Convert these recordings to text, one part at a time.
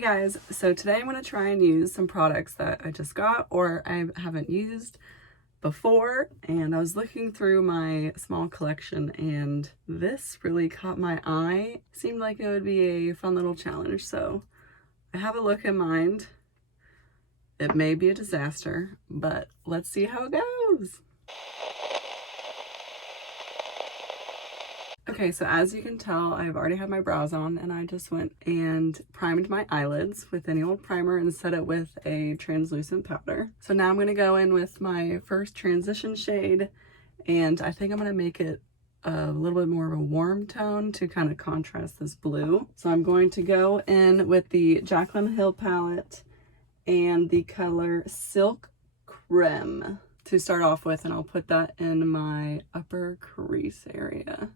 Hey guys, so today I'm going to try and use some products that I just got or I haven't used before, and I was looking through my small collection and this really caught my eye. Seemed like it would be a fun little challenge, so I have a look in mind. It may be a disaster, but let's see how it goes. Okay, so as you can tell, I've already had my brows on and I just went and primed my eyelids with any old primer and set it with a translucent powder. So now I'm going to go in with my first transition shade, and I think I'm going to make it a little bit more of a warm tone to kind of contrast this blue. So I'm going to go in with the Jaclyn Hill palette and the color Silk Creme to start off with, and I'll put that in my upper crease area.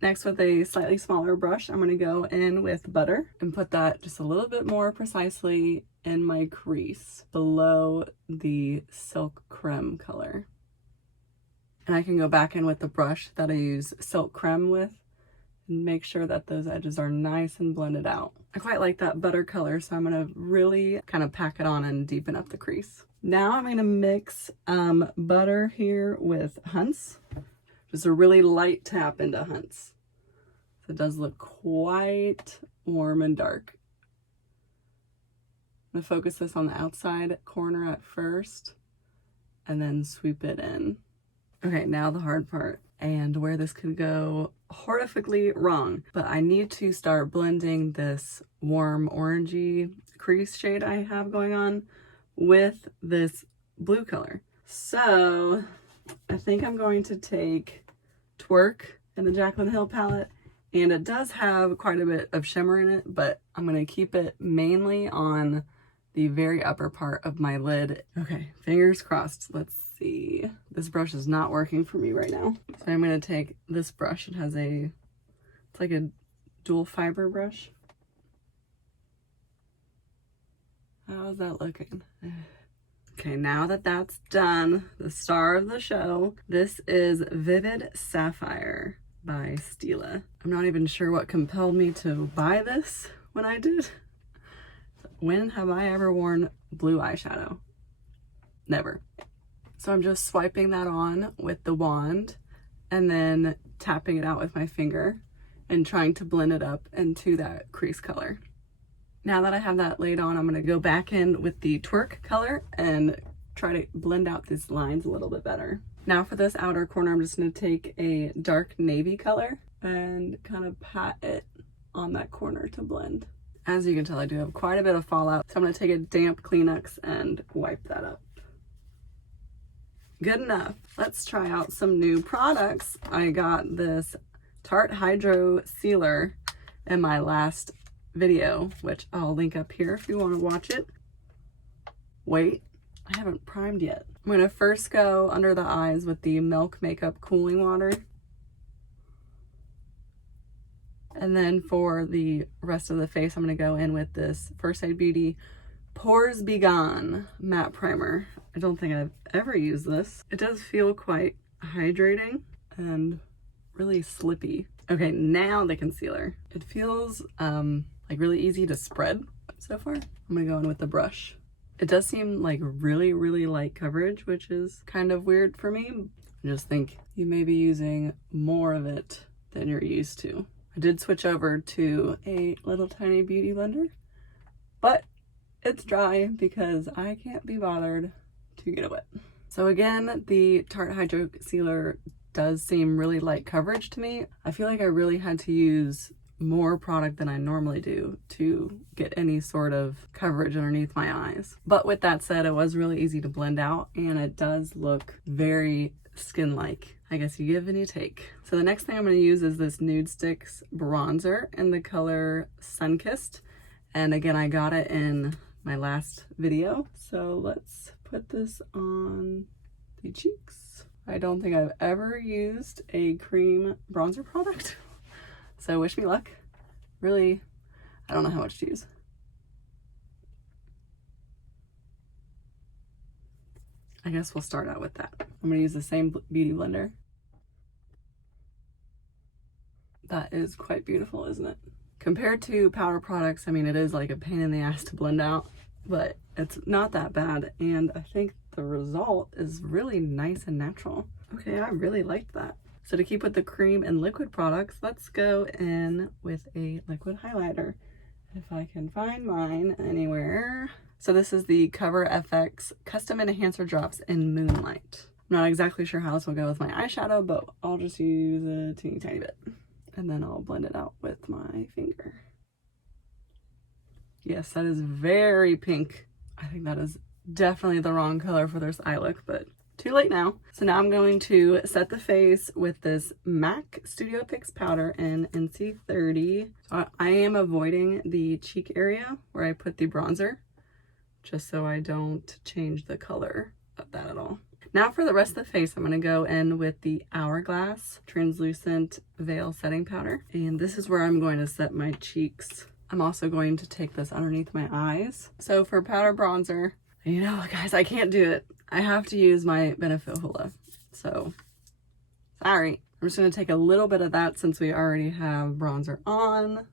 Next, with a slightly smaller brush, I'm going to go in with butter and put that just a little bit more precisely in my crease below the Silk Creme color. And I can go back in with the brush that I use Silk Creme with and make sure that those edges are nice and blended out. I quite like that butter color, so I'm going to really kind of pack it on and deepen up the crease. Now I'm going to mix butter here with Hunts. Just a really light tap into Hunts. So it does look quite warm and dark. I'm going to focus this on the outside corner at first and then sweep it in. Okay, now the hard part and where this could go horrifically wrong. But I need to start blending this warm orangey crease shade I have going on with this blue color. So I think I'm going to take Twerk in the Jaclyn Hill palette, and it does have quite a bit of shimmer in it, but I'm going to keep it mainly on the very upper part of my lid. Okay, fingers crossed. Let's see. This brush is not working for me right now. So I'm going to take this brush. It's like a dual fiber brush. How's that looking? Okay, now that that's done, the star of the show, this is Vivid Sapphire by Stila. I'm not even sure what compelled me to buy this when I did. When have I ever worn blue eyeshadow? Never. So I'm just swiping that on with the wand and then tapping it out with my finger and trying to blend it up into that crease color. Now that I have that laid on, I'm going to go back in with the Twerk color and try to blend out these lines a little bit better. Now for this outer corner, I'm just going to take a dark navy color and kind of pat it on that corner to blend. As you can tell, I do have quite a bit of fallout, so I'm going to take a damp Kleenex and wipe that up. Good enough. Let's try out some new products. I got this Tarte Hydro Sealer in my last video, which I'll link up here if you want to watch it. Wait, I haven't primed yet. I'm going to first go under the eyes with the Milk Makeup Cooling Water. And then for the rest of the face, I'm going to go in with this First Aid Beauty Pores Be Gone Matte Primer. I don't think I've ever used this. It does feel quite hydrating and really slippy. Okay, now the concealer. It feels like really easy to spread so far. I'm gonna go in with the brush. It does seem like really light coverage, which is kind of weird for me. I just think you may be using more of it than you're used to. I did switch over to a little tiny beauty blender, but it's dry because I can't be bothered to get it wet. So again, the Tarte Hydro Sealer does seem really light coverage to me. I feel like I really had to use more product than I normally do to get any sort of coverage underneath my eyes. But with that said, it was really easy to blend out and it does look very skin-like. I guess you give and you take. So the next thing I'm going to use is this Nude Sticks bronzer in the color Sunkissed. And again, I got it in my last video. So let's put this on the cheeks. I don't think I've ever used a cream bronzer product. So wish me luck. Really, I don't know how much to use. I guess we'll start out with that. I'm gonna use the same beauty blender. That is quite beautiful, isn't it? Compared to powder products, I mean, it is like a pain in the ass to blend out, but it's not that bad. And I think the result is really nice and natural. Okay, I really liked that. So to keep with the cream and liquid products, let's go in with a liquid highlighter. If I can find mine anywhere. So this is the Cover FX Custom Enhancer Drops in Moonlight. I'm not exactly sure how this will go with my eyeshadow, but I'll just use a teeny tiny bit. And then I'll blend it out with my finger. Yes, that is very pink. I think that is definitely the wrong color for this eye look, but too late now. So now I'm going to set the face with this MAC Studio Fix powder in NC30. So I am avoiding the cheek area where I put the bronzer, just so I don't change the color of that at all. Now for the rest of the face, I'm going to go in with the Hourglass Translucent Veil Setting Powder. And this is where I'm going to set my cheeks. I'm also going to take this underneath my eyes. So for powder bronzer, you know, guys, I can't do it. I have to use my Benefit Hoola. So, sorry. I'm just going to take a little bit of that since we already have bronzer on.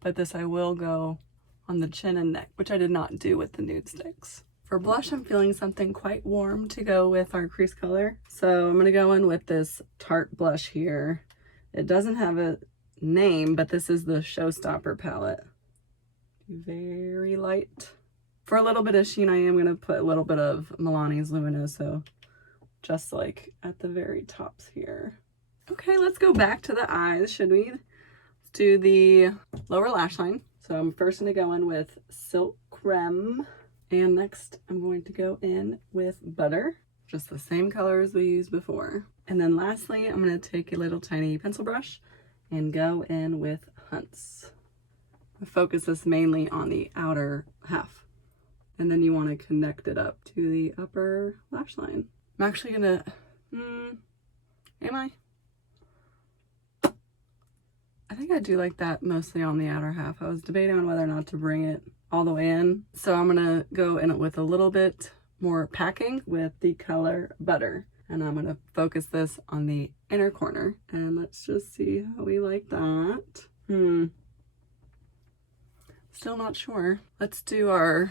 But this I will go on the chin and neck, which I did not do with the nude sticks. For blush, I'm feeling something quite warm to go with our crease color. So I'm going to go in with this Tarte blush here. It doesn't have a name, but this is the Showstopper palette. Very light. For a little bit of sheen, I am going to put a little bit of Milani's Luminoso, just like at the very tops here. Okay, let's go back to the eyes, should we? Let's do the lower lash line. So I'm first going to go in with Silk Creme. And next, I'm going to go in with Butter, just the same color as we used before. And then lastly, I'm going to take a little tiny pencil brush and go in with Hunts. Focus this mainly on the outer half. And then you want to connect it up to the upper lash line. I'm actually going to, am I? I think I do like that mostly on the outer half. I was debating on whether or not to bring it all the way in. So I'm gonna go in it with a little bit more packing with the color Butter. And I'm gonna focus this on the inner corner. And let's just see how we like that. Still not sure. Let's do our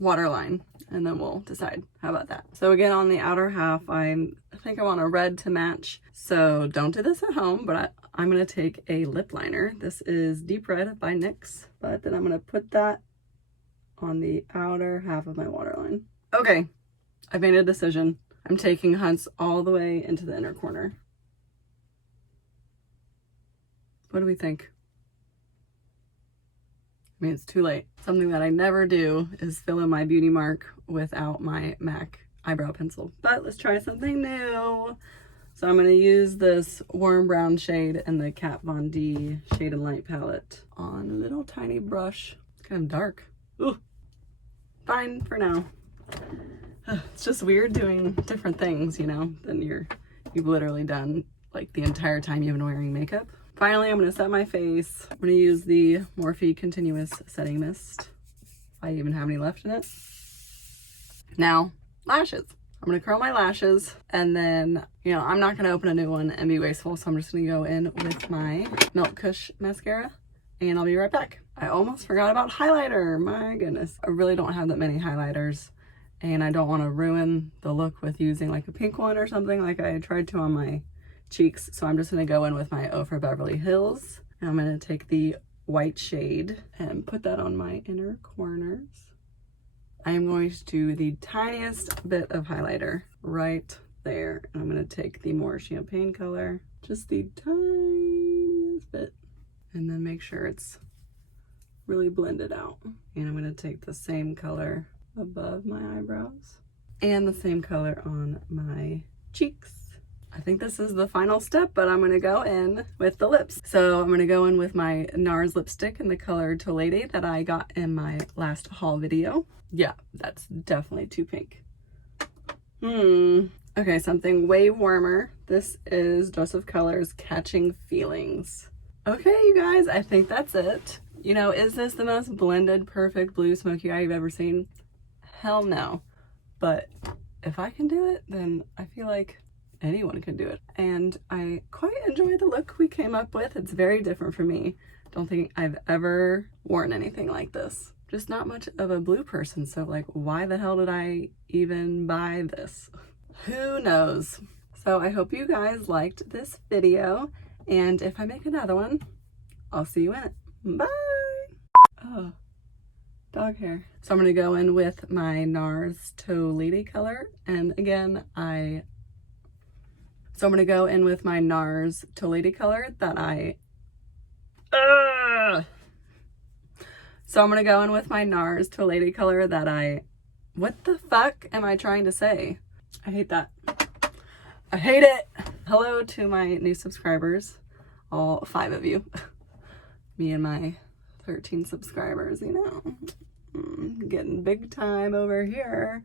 waterline and then we'll decide. How about that? So again, on the outer half, I think I want a red to match. So don't do this at home, but I'm going to take a lip liner. This is Deep Red by NYX, but then I'm going to put that on the outer half of my waterline. Okay, I've made a decision. I'm taking Hunts all the way into the inner corner. What do we think? I mean, it's too late. Something that I never do is fill in my beauty mark without my MAC eyebrow pencil. But let's try something new. So I'm going to use this warm brown shade in the Kat Von D Shade and Light palette on a little tiny brush. It's kind of dark. Ooh, fine for now. It's just weird doing different things, you know, than you've literally done like the entire time you've been wearing makeup. Finally, I'm going to set my face. I'm going to use the Morphe Continuous Setting Mist, if I even have any left in it. Now, lashes. I'm going to curl my lashes, and then, you know, I'm not going to open a new one and be wasteful, so I'm just going to go in with my Milk Kush mascara, and I'll be right back. I almost forgot about highlighter. My goodness. I really don't have that many highlighters, and I don't want to ruin the look with using like a pink one or something like I tried to on my cheeks. So I'm just going to go in with my O for Beverly Hills, and I'm going to take the white shade and put that on my inner corners. I am going to do the tiniest bit of highlighter right there. And I'm going to take the more champagne color, just the tiniest bit, and then make sure it's really blended out. And I'm going to take the same color above my eyebrows and the same color on my cheeks. I think this is the final step, but I'm going to go in with the lips. So I'm going to go in with my NARS lipstick in the color Tolede that I got in my last haul video. Yeah, that's definitely too pink. Okay, something way warmer. This is Joseph Color's Catching Feelings. Okay, you guys, I think that's it. You know, is this the most blended, perfect blue smoky eye you've ever seen? Hell no. But if I can do it, then I feel like anyone can do it. And I quite enjoy the look we came up with. It's very different for me. Don't think I've ever worn anything like this. Just not much of a blue person, so like, why the hell did I even buy this? Who knows? So I hope you guys liked this video, and if I make another one, I'll see you in it. Bye! Oh, dog hair. So I'm gonna go in with my NARS Toe Lady color, and again, So I'm gonna go in with my NARS Toe Lady color that So I'm gonna go in with my NARS Toe Lady color that what the fuck am I trying to say? I hate that. I hate it. Hello to my new subscribers, all 5 of you. Me and my 13 subscribers, you know, getting big time over here.